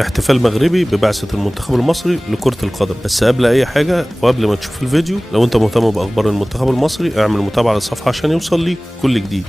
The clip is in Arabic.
احتفال مغربي ببعثة المنتخب المصري لكرة القدم. بس قبل اي حاجة وقبل ما تشوف الفيديو، لو انت مهتم باخبار المنتخب المصري اعمل متابعة للصفحة عشان يوصل ليك كل جديد.